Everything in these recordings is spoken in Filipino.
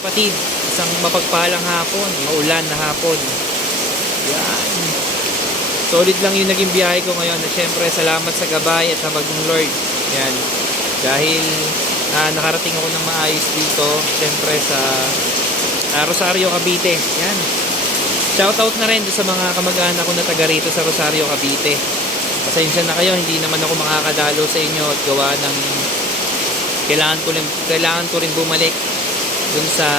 Kapatid, isang mapagpalang hapon, maulan na hapon. Yan. Solid lang yung naging biyahe ko ngayon. At syempre, salamat sa gabay at habag ng Lord. Yan. Dahil nakarating ako ng maayos dito. Syempre sa Rosario, Cavite. Yan. Shoutout na rin sa mga kamag-anak ko na taga rito sa Rosario, Cavite. Pasensya na kayo, hindi naman ako makakadalo sa inyo at gawa ng kailangan ko rin bumalik dun sa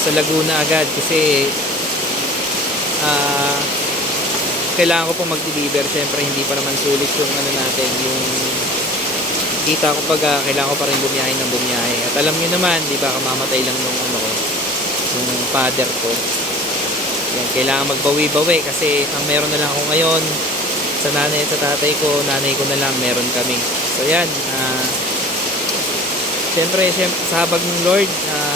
sa Laguna agad kasi kailangan ko pong mag-deliver. Syempre hindi pa naman sulit yung natin, yung kita ko pag kailangan ko pa rin bumiyahe ng bumiyahe. At alam niyo naman, di ba, kamamatay lang nung yung father ko. Yan, kailangan magbawi-bawi kasi ang meron na lang ako ngayon sa nanay at sa tatay ko, nanay ko na lang meron kami. So yan, Siyempre, sa habag ng Lord,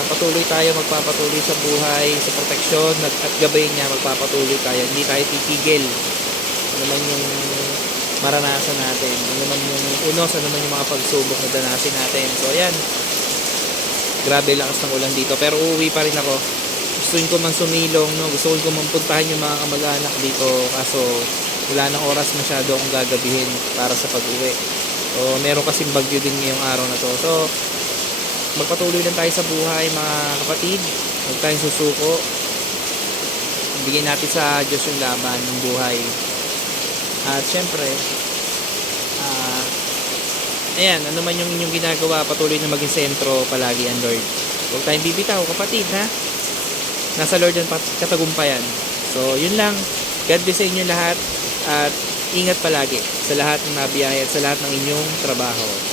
patuloy tayo magpapatuloy sa buhay, sa proteksyon at gabay niya, magpapatuloy tayo. Hindi tayo titigil. Ano man yung maranasan natin, ano man yung unos, ano man yung mga pagsubok na danasin natin. So, ayan. Grabe lakas ng ulan dito. Pero uuwi pa rin ako. Gustuin ko man sumilong, no? Gusto ko man puntahan yung mga kamag-anak dito. Kaso, wala nang oras masyado akong gagabihin para sa pag-uwi. So, meron kasing bagyo din ngayong araw na to. So, magpatuloy lang tayo sa buhay mga kapatid. Huwag tayong susuko. Bigyan natin sa Diyos yung laban ng buhay. At syempre, ayan, ano man yung inyong ginagawa, patuloy na maging sentro palagi ang Lord. Huwag tayong bibitaw kapatid, ha? Nasa Lord ang katagumpayan. So yun lang. God bless sa inyo lahat. At ingat palagi sa lahat ng nabiyahe at sa lahat ng inyong trabaho.